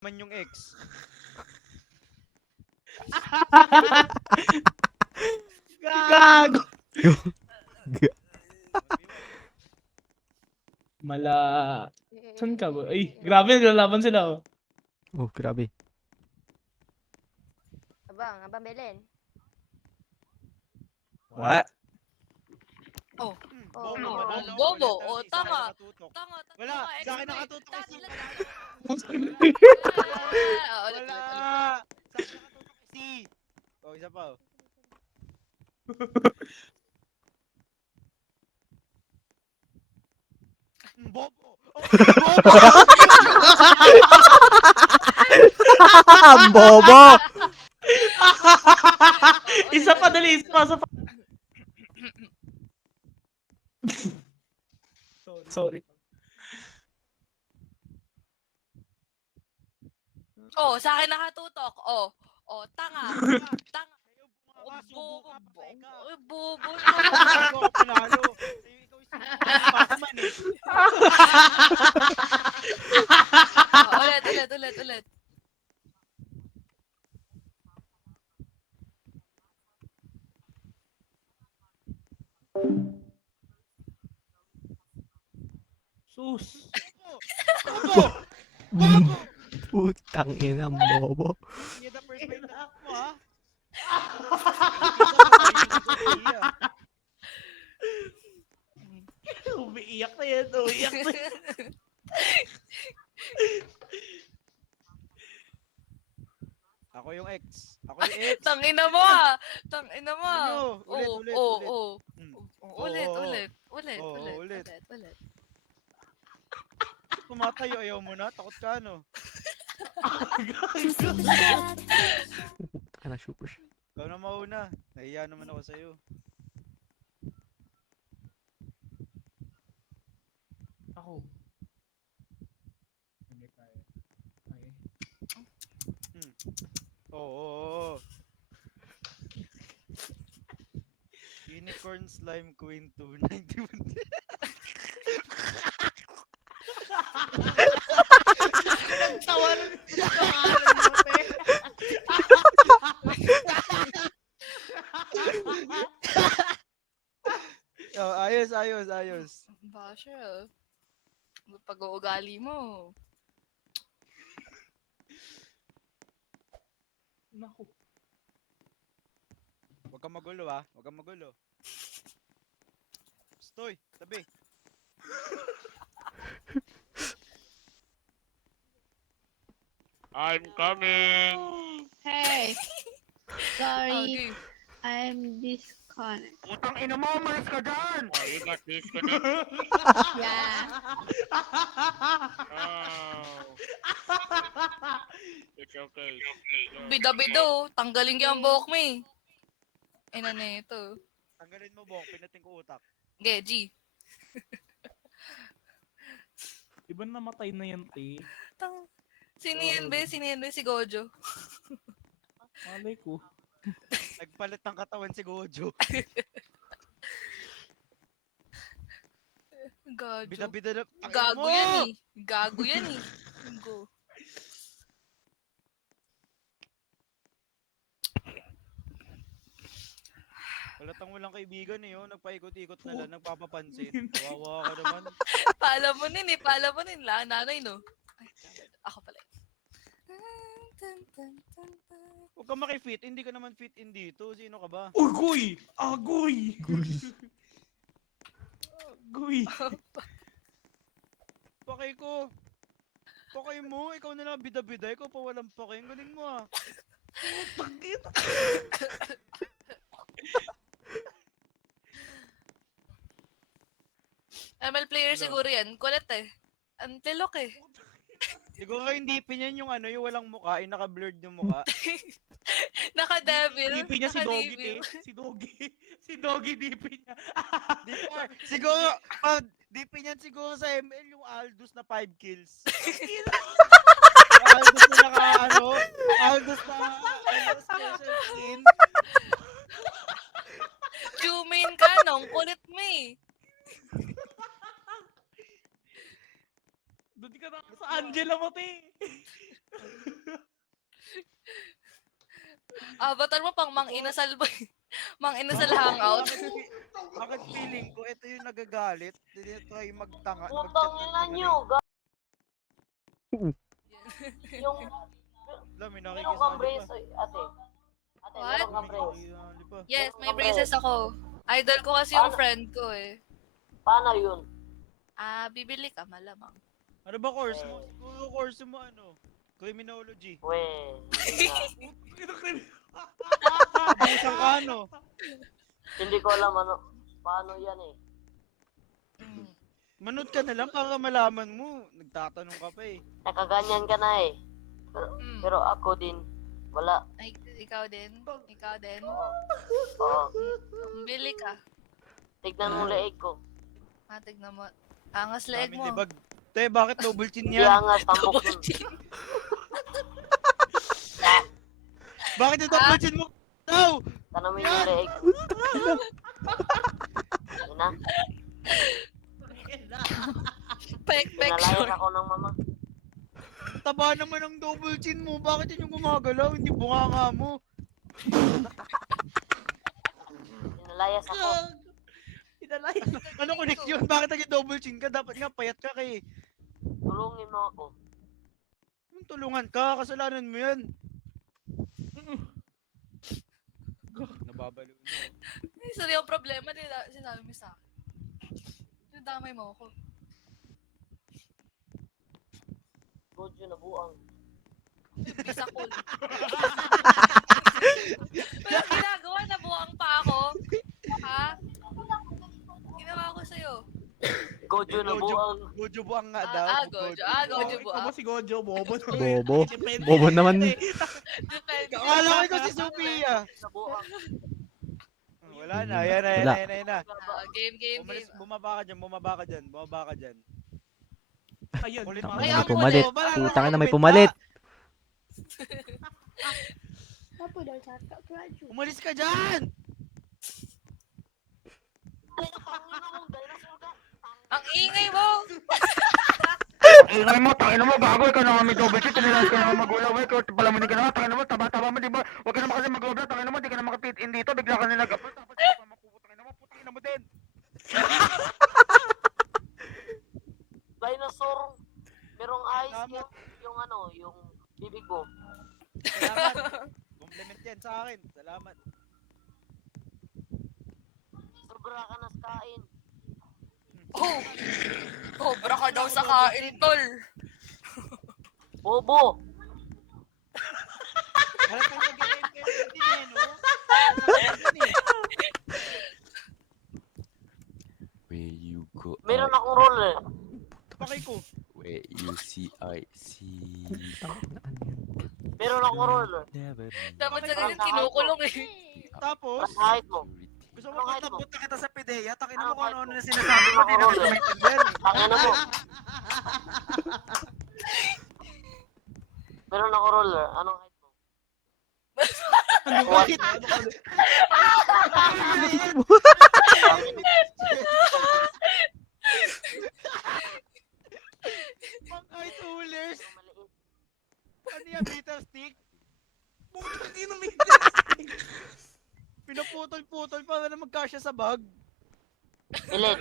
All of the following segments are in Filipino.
man yung ex. Gago! Mala... Saan ka ba? Ay, grabe, naglalaban sila oh. Oh, grabe. Abang Belen. What? Oh, Bobo, oh, panalo. bobo. Ulit, Oh, isa kayo tama. nakatutok. Tanga, Wala, sa akin nakatutok kasi Ulit, wala. ulit. Wala. Sa akin nakatutok kasi. Oh, isa pa. Bobo. Oh, Bobo! Isa pa, dali, isa pa. Sorry. Oh, sa akin nakatutok. Oh, tanga. Tanga. Bobo. Bobo. Ako panalo. Ikaw yung Batman eh. Ulit. Sus. Bobo. Bobo. Putang ina, bobo. You're the first mate na mo ha. Umiiyak na yan, umiiyak na yan. Ako yung ex. Ako yung ex. Tangina mo ah. Tangina mo. Ano? Ulit. Hmm. Ulit. Ulit. Tumatayo, ayaw mo na. Takot ka, no? Puta na, super. Ikaw na mauna. Nahiya naman ako sa'yo. Ako. Hindi kaya. Oo. Unicorn Slime Queen 291. Nagtawan! Oh, ayos. Basha. Pag-uugali mo. Naku. Huwag kang magulo ha. Huwag kang magulo. Stoy, tabi. I'm coming! Hey, sorry, Okay. I'm disconnected. Putang ina mo, malis ka dyan! Oh, you got disconnect? Yeah. Oh. It's okay. Bida-bido. Tanggalin ko ang buhok mo eh. Ay na ito. Tanggalin mo bok, pinating ko utak. Geji. Iba namatay na yan, te. Sino yan be? Si Gojo. Malay ko. Nagpalit ng katawan si Gojo. Gojo. Bida-bida na. Gago yan eh. Gago yan eh. Go. Walang kaibigan eh, oh. Nagpaikot-ikot na lang, nagpapapansin. Kawawa ka naman. Paalam mo nin eh. Paalam mo nin. Nanay no. Ay, ako pala. Huwag ka makifit, hindi ka naman fit in dito. Sino ka ba? Ugoy! Agoy! Agoy! Pakay ko. Pakay mo, ikaw na lang bida-bida. Ikaw pa walang pakay. Ang galing mo ah. Pagkita! ML player Hello. siguro yan. Kulit eh. Ang tilok eh. Siguro hindi pinyan yung ano, yung walang mukha, yung naka-blurred yung mukha. Naka-devil. DP niya si Doggy, te. Naka-devil. Si Doggy. Si Doggy DP niya. Di pa, siguro, di pinyan siguro sa ML yung Aldous na 5 kills. Yung Aldous na naka, Aldous na, special skin. Jumain ka nung. Kulit mo eh. Doon ka na sa Angela mo, te. Avatar mo pang mang inasal ba? Mang inasal hangout. Bakit feeling ko ito yung nagagalit? Tinitry magtanga. Putang ina nyo, yung Alam, may meron kang brace, nakikisali ate. Ate, What? meron kang brace. pa. Yes, may braces ako. Idol ko kasi yung friend ko eh. Paano yun? Bibili ka malamang. Ano ba course mo? Siguro course mo ano? Criminology. Weh, Isang ka ano? hindi ko alam ano, paano yan eh. Manood ka na lang para malaman mo. Nagtatanong ka pa eh. Nakaganyan ka na eh. Pero ako din, wala. Ay, ikaw din. Ikaw din. Oo, Bili ka. tignan mo leeg ko. Tignan mo. Angas leeg Dami mo. dibag. Te, bakit double chin Hindi yan? angas, tambok Double yun. chin. Bakit yung double chin mo? No! Tanongin yung leeg. Yun na, Pek-pek pinalayas short. ako ng mama. Taba naman ang double chin mo. Bakit yun yung gumagalaw? Hindi bunganga mo. Pinalayas ako. Ano connection? Bakit naging double chin ka? Dapat nga payat ka kay. Tulungin mo ako. Yung tulungan ka, kasalanan mo yan. Nababalo na. Sorry, yung problema din sinabi mo sa akin. Damay mo ako. Godyo na buang. Bisa cool. Wala ginagawa, nabuang pa ako. Ha? Ginawa ko sa'yo. Godyo na buang. Gojo buang nga daw. Gojo. Gojo Ikaw buang. ba si Gojo? Bobo. Bobo. Depende. Bobo naman. Depende. Akala ko ikaw si Sophia. Na buang. Wala na, yan na, yan Wala. na, yan na. Game. Bumaba ka dyan. Ayun. Ulit tama. ako. May Ay, pumalit. wala na, Putang na may wait pumalit. Apa dah cakap tu Raju? Umalis ka dyan! Ang ingay mo! Tangina mo, bago ikaw na may double chin, tinilang ka na magulaw, ikaw palamunin ka na, tangina mo, taba-taba mo, di ba? Huwag ka na kasi mag-obra, tangina mo, di ka na makapit in dito, bigla ka nila gapal, tapos ikaw pa makuputangin mo, putangin mo din. Dinosaur. Merong eyes Salamat. yung ano, yung bibig mo. Salamat. Compliment yan sa akin. Salamat. Sobra ka na sa kain. Oh! Cobra ka daw sa kain, tol. Bobo! Halatang nag-ML din eh, no? Where you go, Meron akong roller. Pakay ko. where you see, I see. Meron akong roller. Never Dapat sa ganyan kinukulong eh. Tapos, Ang kahit mo. gusto mo Ano kahit mo? punta kita sa PDEA, takin mo Ano kung kahit ano-ano mo? na sinasabi mo, di na kita maintindihan eh. Tangina mo. Meron akong roller. Anong height mo? Ano bakit? Pang kahit rulers, Maliit. ano yan, meter stick? Pinaputol-putol para na magkasya sa bag. Bilid.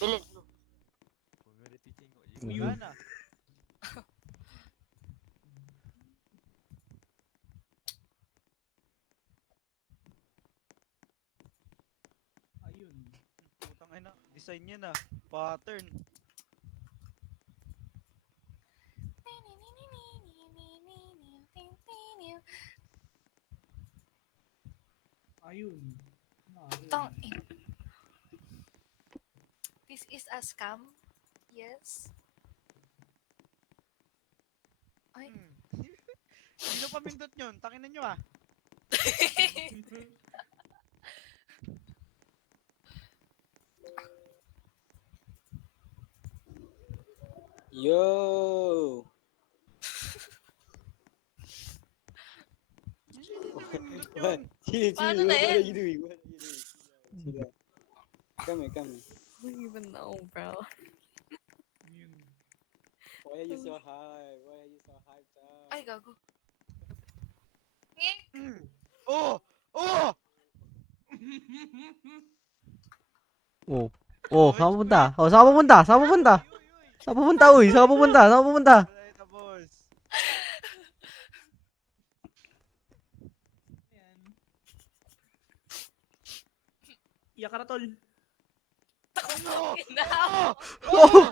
Bilid. Wala na. Ayun. Putang ina, design niya na. Pattern. Ayun. Tang This is a scam? Yes. Ay. Sino pamindot yun? Takinan nyo ah. Yo! Pamindot What? yun. Chill, Paano chill. na What yan? are you doing? What are you doing? Chill out. Come here, come here. I don't even know, bro. Why are you so high? Why are you so hyped up? Ay, gago. Oh! Oh! Oh. Oh, saan ka pupunta? Oh, saan ka pupunta? Saan ka pupunta? Saan ka pupunta, uy? Saan ka pupunta? Saan ka pupunta? Wala tapos. Iyak ka na, tol. Ina. Oh!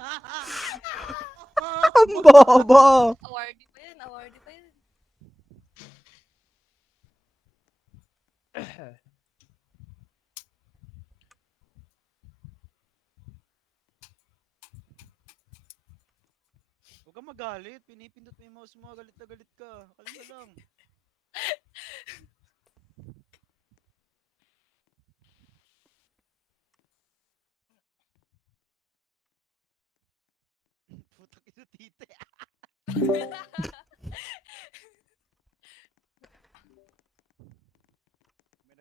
Ang bobo! Awardee pa yan, awardee pa yan. Huwag kang magalit. Pinipindot mo yung mouse mo. Galit na galit ka. Kalma lang. Putang ina tite.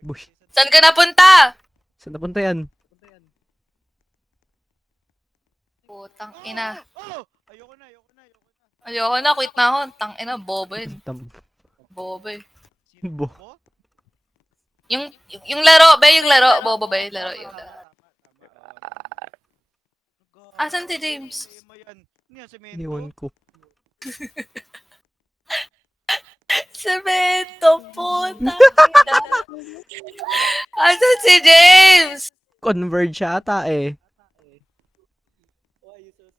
Bush. Saan ka napunta? Saan napunta yan? Putang ina. Oh! Ayoko na, ayoko na, ayoko na. Ayoko na, quit na ako. Tang ina, bobo yun. Tam- Bobo eh. Sino Bo- ako? Yung laro, ba yung laro? Bobo ba yung laro? Yung laro. Asan si James? Tema yan. Ano yan, semento? Iwan ko. Semento, puta. Asan si James? Converge siya ata eh.